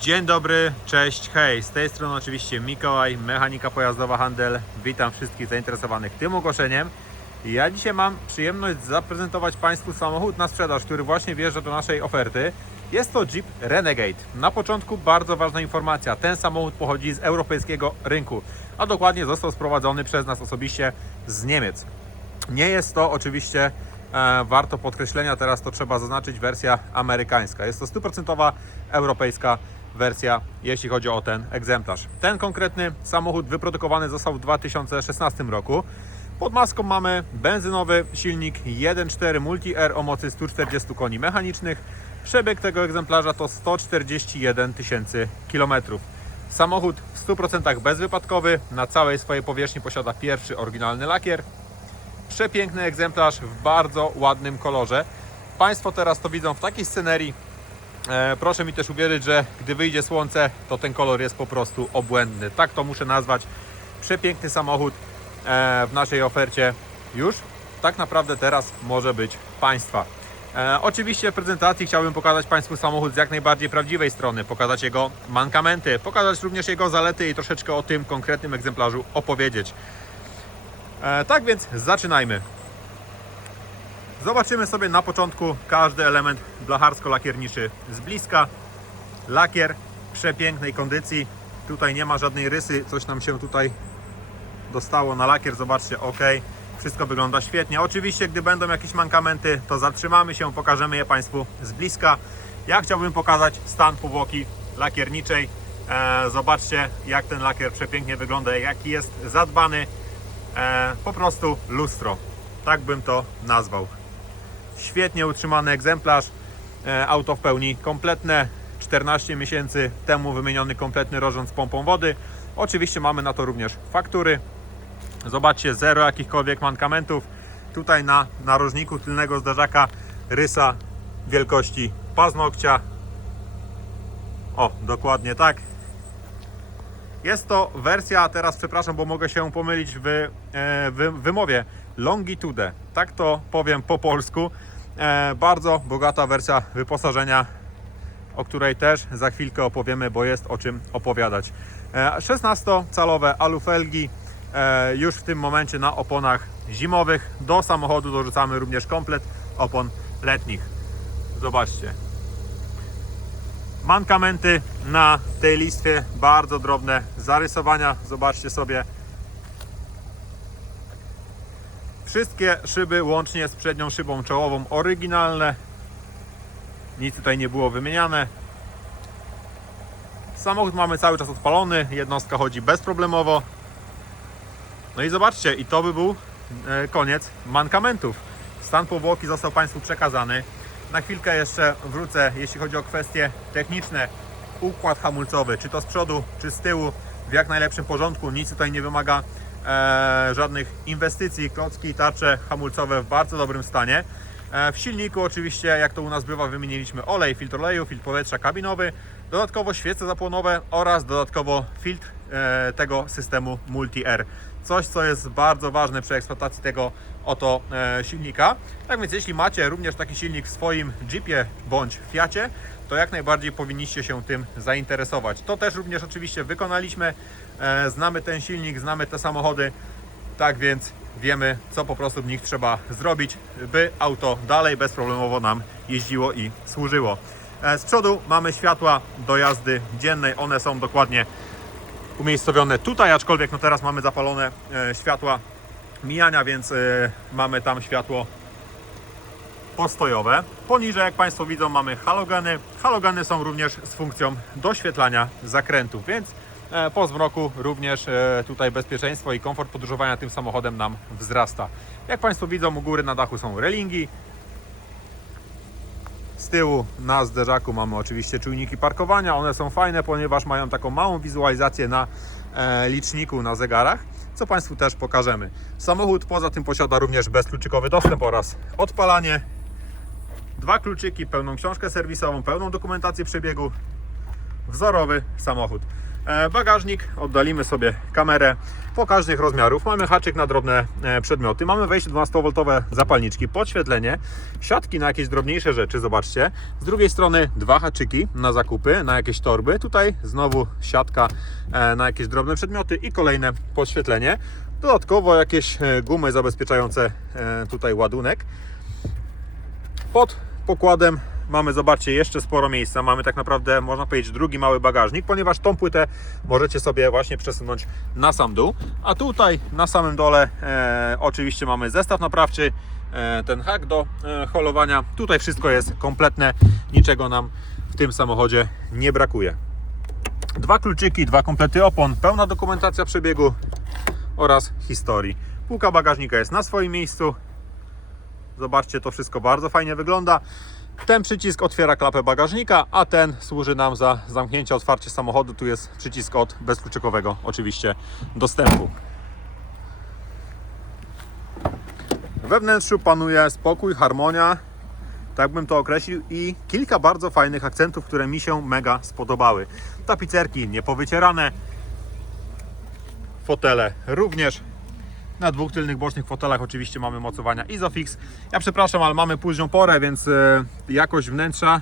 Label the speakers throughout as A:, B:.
A: Dzień dobry, cześć, hej. Z tej strony oczywiście Mikołaj, mechanika pojazdowa Handel. Witam wszystkich zainteresowanych tym ogłoszeniem. Ja dzisiaj mam przyjemność zaprezentować Państwu samochód na sprzedaż, który właśnie wjeżdża do naszej oferty. Jest to Jeep Renegade. Na początku bardzo ważna informacja. Ten samochód pochodzi z europejskiego rynku, a dokładnie został sprowadzony przez nas osobiście z Niemiec. Nie jest to oczywiście e, warto podkreślenia, teraz to trzeba zaznaczyć, wersja amerykańska. Jest to stuprocentowa europejska wersja, jeśli chodzi o ten egzemplarz. Ten konkretny samochód wyprodukowany został w 2016 roku. Pod maską mamy benzynowy silnik 1.4 Multi-R o mocy 140 koni mechanicznych. Przebieg tego egzemplarza to 141 tysięcy kilometrów. Samochód w 100% bezwypadkowy, na całej swojej powierzchni posiada pierwszy oryginalny lakier. Przepiękny egzemplarz w bardzo ładnym kolorze. Państwo teraz to widzą w takiej scenerii. E, proszę mi też uwierzyć, że gdy wyjdzie słońce, to ten kolor jest po prostu obłędny. Tak to muszę nazwać. Przepiękny samochód e, w naszej ofercie już tak naprawdę teraz może być Państwa. E, oczywiście w prezentacji chciałbym pokazać Państwu samochód z jak najbardziej prawdziwej strony, pokazać jego mankamenty, pokazać również jego zalety i troszeczkę o tym konkretnym egzemplarzu opowiedzieć. Tak więc zaczynajmy. Zobaczymy sobie na początku każdy element blacharsko-lakierniczy z bliska. Lakier przepięknej kondycji. Tutaj nie ma żadnej rysy, coś nam się tutaj dostało na lakier. Zobaczcie, ok. Wszystko wygląda świetnie. Oczywiście, gdy będą jakieś mankamenty, to zatrzymamy się, pokażemy je Państwu z bliska. Ja chciałbym pokazać stan powłoki lakierniczej. E, zobaczcie, jak ten lakier przepięknie wygląda, jaki jest zadbany. E, po prostu lustro. Tak bym to nazwał. Świetnie utrzymany egzemplarz. E, auto w pełni kompletne. 14 miesięcy temu wymieniony kompletny rozrząd z pompą wody. Oczywiście mamy na to również faktury. Zobaczcie, zero jakichkolwiek mankamentów. Tutaj na narożniku tylnego zderzaka rysa wielkości paznokcia. O, dokładnie tak. Jest to wersja, teraz przepraszam, bo mogę się pomylić w e, wy, wymowie, Longitude. Tak to powiem po polsku. E, bardzo bogata wersja wyposażenia, o której też za chwilkę opowiemy, bo jest o czym opowiadać. E, 16-calowe alufelgi e, już w tym momencie na oponach zimowych. Do samochodu dorzucamy również komplet opon letnich. Zobaczcie, Mankamenty na tej listwie bardzo drobne zarysowania. Zobaczcie sobie. Wszystkie szyby łącznie z przednią szybą czołową oryginalne. Nic tutaj nie było wymieniane. Samochód mamy cały czas odpalony, jednostka chodzi bezproblemowo. No i zobaczcie, i to by był e, koniec mankamentów. Stan powłoki został Państwu przekazany. Na chwilkę jeszcze wrócę, jeśli chodzi o kwestie techniczne. Układ hamulcowy, czy to z przodu, czy z tyłu, w jak najlepszym porządku. Nic tutaj nie wymaga e, żadnych inwestycji. Klocki i tarcze hamulcowe w bardzo dobrym stanie. E, w silniku oczywiście, jak to u nas bywa, wymieniliśmy olej, filtr oleju, filtr powietrza kabinowy, dodatkowo świece zapłonowe oraz dodatkowo filtr e, tego systemu Multi-R. Coś, co jest bardzo ważne przy eksploatacji tego oto e, silnika. Tak więc jeśli macie również taki silnik w swoim Jeepie bądź Fiacie, to jak najbardziej powinniście się tym zainteresować. To też również oczywiście wykonaliśmy. E, znamy ten silnik, znamy te samochody. Tak więc wiemy, co po prostu w nich trzeba zrobić, by auto dalej bezproblemowo nam jeździło i służyło. E, Z przodu mamy światła do jazdy dziennej. One są dokładnie umiejscowione tutaj, aczkolwiek no teraz mamy zapalone e, światła mijania, więc mamy tam światło postojowe. Poniżej, jak Państwo widzą, mamy halogeny. Halogeny są również z funkcją doświetlania zakrętów, więc po zmroku również e, tutaj bezpieczeństwo i komfort podróżowania tym samochodem nam wzrasta. Jak Państwo widzą, u góry na dachu są relingi. Z tyłu na zderzaku mamy oczywiście czujniki parkowania. One są fajne, ponieważ mają taką małą wizualizację na e, liczniku na zegarach, co Państwu też pokażemy. Samochód poza tym posiada również bezkluczykowy dostęp oraz odpalanie. Dwa kluczyki, pełną książkę serwisową, pełną dokumentację przebiegu. Wzorowy samochód. E, Bagażnik, oddalimy sobie kamerę pokaźnych rozmiarów. Mamy haczyk na drobne e, przedmioty. Mamy wejście 12V zapalniczki, podświetlenie, siatki na jakieś drobniejsze rzeczy, zobaczcie. Z drugiej strony dwa haczyki na zakupy, na jakieś torby. Tutaj znowu siatka e, na jakieś drobne przedmioty i kolejne podświetlenie. Dodatkowo jakieś gumy zabezpieczające tutaj ładunek. Pod pokładem mamy, zobaczcie, jeszcze sporo miejsca. Mamy tak naprawdę, można powiedzieć, drugi mały bagażnik, ponieważ tą płytę możecie sobie właśnie przesunąć na sam dół. A tutaj na samym dole e, oczywiście mamy zestaw naprawczy, e, ten hak do e, holowania. Tutaj wszystko jest kompletne, niczego nam w tym samochodzie nie brakuje. Dwa kluczyki, dwa komplety opon, pełna dokumentacja przebiegu oraz historii. Półka bagażnika jest na swoim miejscu. Zobaczcie, to wszystko bardzo fajnie wygląda. Ten przycisk otwiera klapę bagażnika, a ten służy nam za zamknięcie, otwarcie samochodu. Tu jest przycisk od bezkluczykowego, oczywiście, dostępu. We wnętrzu panuje spokój, harmonia, tak bym to określił, i kilka bardzo fajnych akcentów, które mi się mega spodobały. Tapicerki niepowycierane, fotele również na dwóch tylnych bocznych fotelach oczywiście mamy mocowania Isofix. Ja przepraszam, ale mamy późną porę, więc e, jakość wnętrza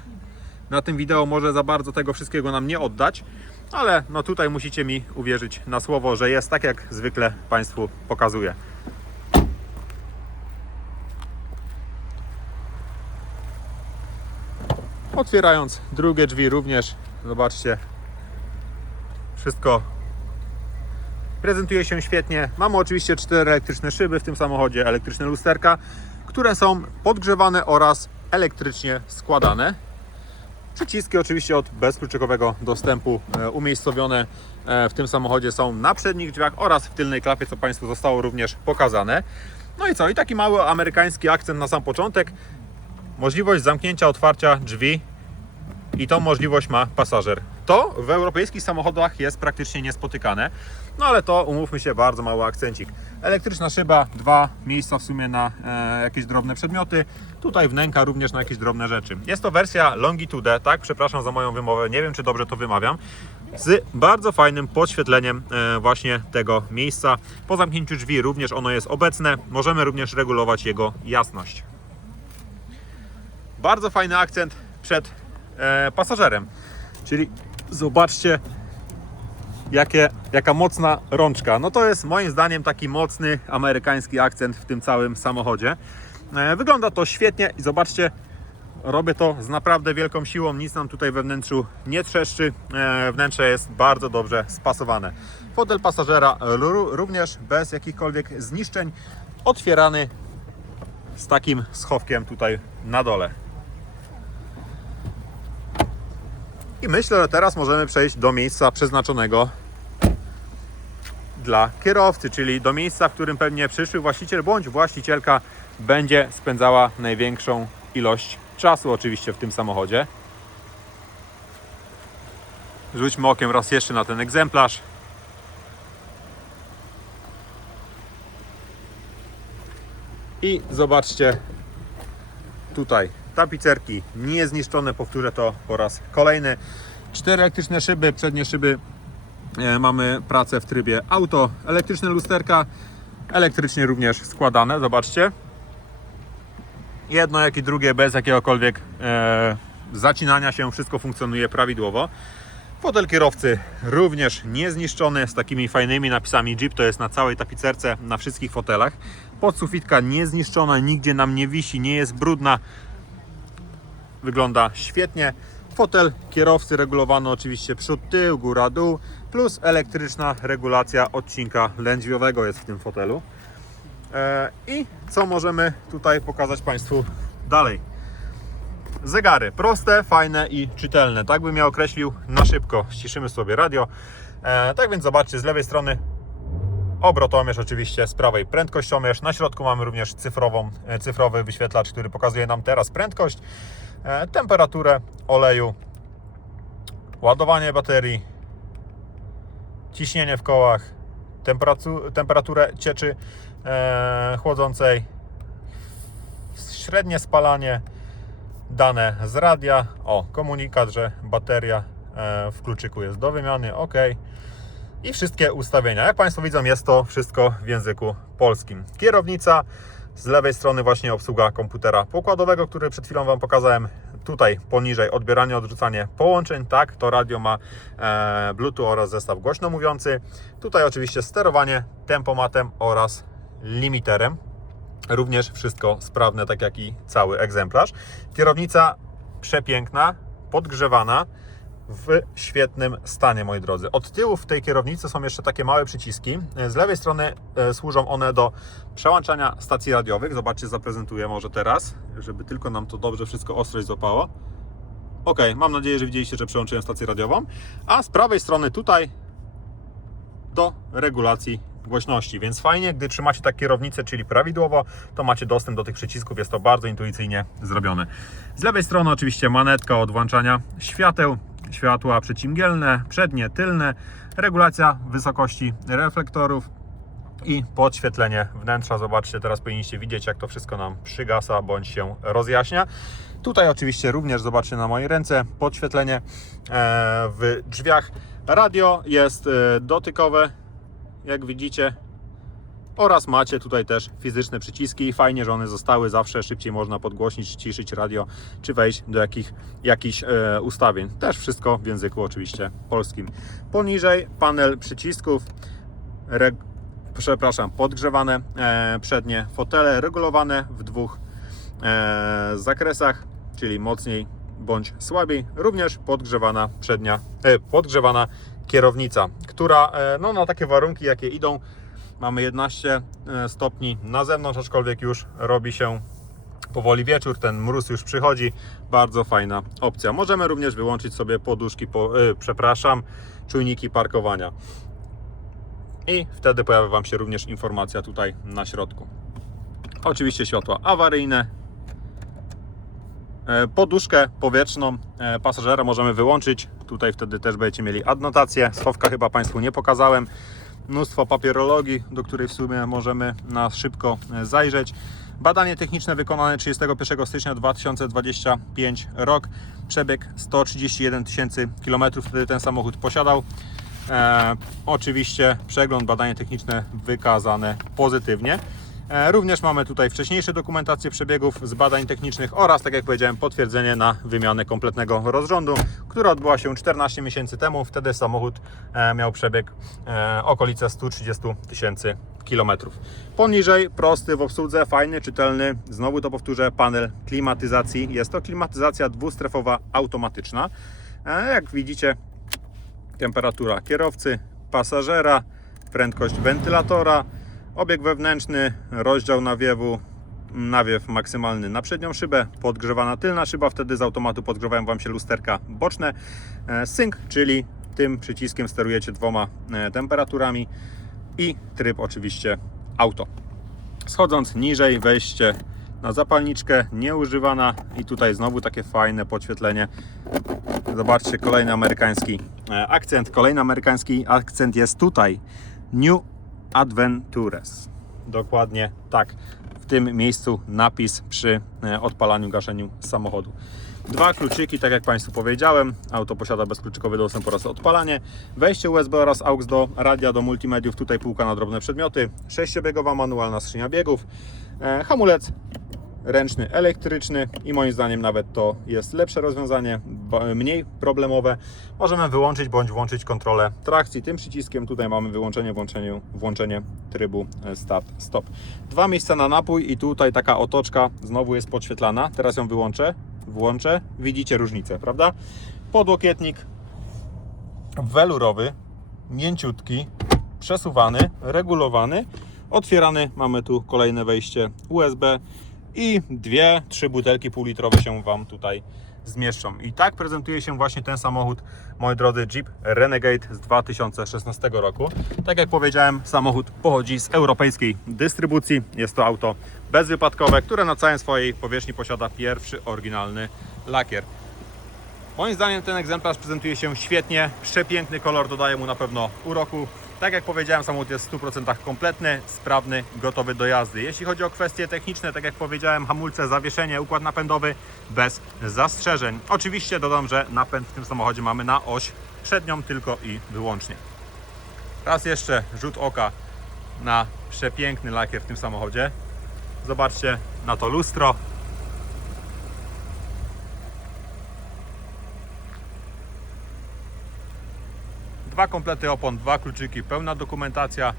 A: na tym wideo może za bardzo tego wszystkiego nam nie oddać. Ale no tutaj musicie mi uwierzyć na słowo, że jest tak jak zwykle Państwu pokazuję. Otwierając drugie drzwi również, zobaczcie, wszystko prezentuje się świetnie. Mamy oczywiście cztery elektryczne szyby w tym samochodzie, elektryczne lusterka, które są podgrzewane oraz elektrycznie składane. Przyciski oczywiście od bezkluczykowego dostępu e, umiejscowione e, w tym samochodzie są na przednich drzwiach oraz w tylnej klapie, co Państwu zostało również pokazane. No i co? I taki mały amerykański akcent na sam początek. Możliwość zamknięcia, otwarcia drzwi i tą możliwość ma pasażer. To w europejskich samochodach jest praktycznie niespotykane, no ale to umówmy się, bardzo mały akcencik. Elektryczna szyba, dwa miejsca w sumie na e, jakieś drobne przedmioty, tutaj wnęka również na jakieś drobne rzeczy. Jest to wersja Longitude, tak, przepraszam za moją wymowę, nie wiem czy dobrze to wymawiam, z bardzo fajnym podświetleniem e, właśnie tego miejsca. Po zamknięciu drzwi również ono jest obecne, możemy również regulować jego jasność. Bardzo fajny akcent przed e, pasażerem. Czyli zobaczcie, jakie, jaka mocna rączka. No to jest moim zdaniem taki mocny amerykański akcent w tym całym samochodzie. E, wygląda to świetnie i zobaczcie, robię to z naprawdę wielką siłą. Nic nam tutaj we wnętrzu nie trzeszczy. E, wnętrze jest bardzo dobrze spasowane. Fotel pasażera ró- również bez jakichkolwiek zniszczeń. Otwierany z takim schowkiem tutaj na dole. I myślę, że teraz możemy przejść do miejsca przeznaczonego dla kierowcy, czyli do miejsca, w którym pewnie przyszły właściciel bądź właścicielka będzie spędzała największą ilość czasu oczywiście w tym samochodzie. Rzućmy okiem raz jeszcze na ten egzemplarz. I zobaczcie tutaj tapicerki niezniszczone, powtórzę to po raz kolejny. Cztery elektryczne szyby, przednie szyby e, mamy pracę w trybie auto, elektryczne lusterka, elektrycznie również składane, zobaczcie. Jedno jak i drugie bez jakiegokolwiek e, zacinania się, wszystko funkcjonuje prawidłowo. Fotel kierowcy również niezniszczony, z takimi fajnymi napisami Jeep, to jest na całej tapicerce, na wszystkich fotelach. Podsufitka niezniszczona, nigdzie nam nie wisi, nie jest brudna, wygląda świetnie. Fotel kierowcy regulowany oczywiście przód, tył, góra, dół, plus elektryczna regulacja odcinka lędźwiowego jest w tym fotelu. E, I co możemy tutaj pokazać Państwu dalej? Zegary proste, fajne i czytelne. Tak bym je określił na szybko. Ściszymy sobie radio. E, tak więc zobaczcie, z lewej strony obrotomierz oczywiście, z prawej prędkościomierz. Na środku mamy również cyfrową, e, cyfrowy wyświetlacz, który pokazuje nam teraz prędkość, e, temperaturę oleju, ładowanie baterii, ciśnienie w kołach, temperatu- temperaturę cieczy e, chłodzącej, średnie spalanie, dane z radia, o komunikat, że bateria w kluczyku jest do wymiany, ok. I wszystkie ustawienia. Jak Państwo widzą, jest to wszystko w języku polskim. Kierownica, z lewej strony właśnie obsługa komputera pokładowego, który przed chwilą Wam pokazałem. Tutaj poniżej odbieranie, odrzucanie połączeń. Tak, to radio ma e, Bluetooth oraz zestaw głośno mówiący. Tutaj oczywiście sterowanie tempomatem oraz limiterem. Również wszystko sprawne, tak jak i cały egzemplarz. Kierownica przepiękna, podgrzewana, w świetnym stanie, moi drodzy. Od tyłu w tej kierownicy są jeszcze takie małe przyciski. Z lewej strony e, służą one do przełączania stacji radiowych. Zobaczcie, zaprezentuję może teraz, żeby tylko nam to dobrze wszystko ostrość złapało. Ok, mam nadzieję, że widzieliście, że przełączyłem stację radiową. A z prawej strony tutaj do regulacji głośności, więc fajnie, gdy trzymacie tak kierownicę, czyli prawidłowo, to macie dostęp do tych przycisków, jest to bardzo intuicyjnie zrobione. Z lewej strony oczywiście manetka od włączania świateł, światła przecimgielne, przednie, tylne, regulacja wysokości reflektorów i podświetlenie wnętrza. Zobaczcie, teraz powinniście widzieć, jak to wszystko nam przygasa bądź się rozjaśnia. Tutaj oczywiście również zobaczcie na mojej ręce podświetlenie e, w drzwiach. Radio jest e, dotykowe, jak widzicie. Oraz macie tutaj też fizyczne przyciski. Fajnie, że one zostały. Zawsze szybciej można podgłośnić, ciszyć radio, czy wejść do jakich, jakichś e, ustawień. Też wszystko w języku oczywiście polskim. Poniżej panel przycisków. Reg przepraszam, podgrzewane e, przednie fotele, regulowane w dwóch e, zakresach, czyli mocniej bądź słabiej. Również podgrzewana przednia, e, podgrzewana kierownica, która e, no, na takie warunki, jakie idą, mamy 11 e, stopni na zewnątrz, aczkolwiek już robi się powoli wieczór, ten mróz już przychodzi. Bardzo fajna opcja. Możemy również wyłączyć sobie poduszki, po, e, przepraszam, czujniki parkowania. I wtedy pojawia Wam się również informacja tutaj na środku. Oczywiście światła awaryjne. E, Poduszkę powietrzną pasażera możemy wyłączyć. Tutaj wtedy też będziecie mieli adnotację. Schowka chyba Państwu nie pokazałem. Mnóstwo papierologii, do której w sumie możemy na szybko e, zajrzeć. Badanie techniczne wykonane 31 stycznia 2025 rok. Przebieg 131 tysięcy kilometrów wtedy ten samochód posiadał. E, oczywiście przegląd, badanie techniczne wykazane pozytywnie. E, również mamy tutaj wcześniejsze dokumentacje przebiegów z badań technicznych oraz, tak jak powiedziałem, potwierdzenie na wymianę kompletnego rozrządu, która odbyła się 14 miesięcy temu. Wtedy samochód e, miał przebieg e, okolice 130 tysięcy kilometrów. Poniżej prosty w obsłudze, fajny, czytelny. Znowu to powtórzę, panel klimatyzacji. Jest to klimatyzacja dwustrefowa automatyczna. E, jak widzicie, temperatura kierowcy, pasażera, prędkość wentylatora, obieg wewnętrzny, rozdział nawiewu, nawiew maksymalny na przednią szybę, podgrzewana tylna szyba, wtedy z automatu podgrzewają Wam się lusterka boczne, E, sync, czyli tym przyciskiem sterujecie dwoma e, temperaturami i tryb oczywiście auto. Schodząc niżej, wejście na zapalniczkę nieużywana i tutaj znowu takie fajne podświetlenie. Zobaczcie, kolejny amerykański e, akcent. Kolejny amerykański akcent jest tutaj. New Adventures. Dokładnie tak. W tym miejscu napis przy e, odpalaniu, gaszeniu samochodu. Dwa kluczyki, tak jak Państwu powiedziałem. Auto posiada bezkluczykowy dostęp oraz odpalanie. Wejście USB oraz AUX do radia, do multimediów. Tutaj półka na drobne przedmioty. Sześciobiegowa manualna skrzynia biegów. E, hamulec ręczny, elektryczny i moim zdaniem nawet to jest lepsze rozwiązanie, mniej problemowe. Możemy wyłączyć bądź włączyć kontrolę trakcji. Tym przyciskiem tutaj mamy wyłączenie, włączenie, włączenie trybu e, start, stop. Dwa miejsca na napój i tutaj taka otoczka znowu jest podświetlana. Teraz ją wyłączę, włączę. Widzicie różnicę, prawda? Podłokietnik welurowy, mięciutki, przesuwany, regulowany. Otwierany, mamy tu kolejne wejście USB i dwie, trzy butelki półlitrowe się Wam tutaj zmieszczą. I tak prezentuje się właśnie ten samochód, moi drodzy, Jeep Renegade z 2016 roku. Tak jak powiedziałem, samochód pochodzi z europejskiej dystrybucji. Jest to auto bezwypadkowe, które na całej swojej powierzchni posiada pierwszy oryginalny lakier. Moim zdaniem ten egzemplarz prezentuje się świetnie, przepiękny kolor dodaje mu na pewno uroku. Tak jak powiedziałem, samochód jest w 100% kompletny, sprawny, gotowy do jazdy. Jeśli chodzi o kwestie techniczne, tak jak powiedziałem, hamulce, zawieszenie, układ napędowy bez zastrzeżeń. Oczywiście dodam, że napęd w tym samochodzie mamy na oś przednią tylko i wyłącznie. Raz jeszcze rzut oka na przepiękny lakier w tym samochodzie. Zobaczcie na to lustro. Dwa komplety opon, dwa kluczyki, pełna dokumentacja.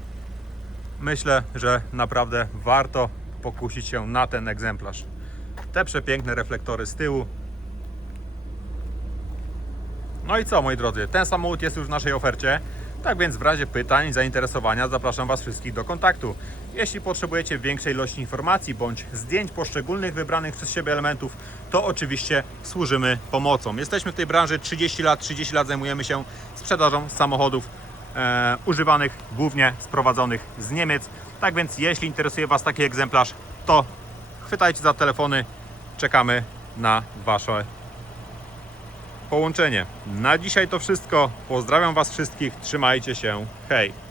A: Myślę, że naprawdę warto pokusić się na ten egzemplarz. Te przepiękne reflektory z tyłu. No i co, moi drodzy, ten samochód jest już w naszej ofercie. Tak więc w razie pytań, zainteresowania zapraszam Was wszystkich do kontaktu. Jeśli potrzebujecie większej ilości informacji bądź zdjęć poszczególnych wybranych przez siebie elementów, to oczywiście służymy pomocą. Jesteśmy w tej branży 30 lat, 30 lat zajmujemy się sprzedażą samochodów e, używanych, głównie sprowadzonych z Niemiec. Tak więc jeśli interesuje Was taki egzemplarz, to chwytajcie za telefony, czekamy na Wasze połączenie. Na dzisiaj to wszystko. Pozdrawiam Was wszystkich. Trzymajcie się. Hej!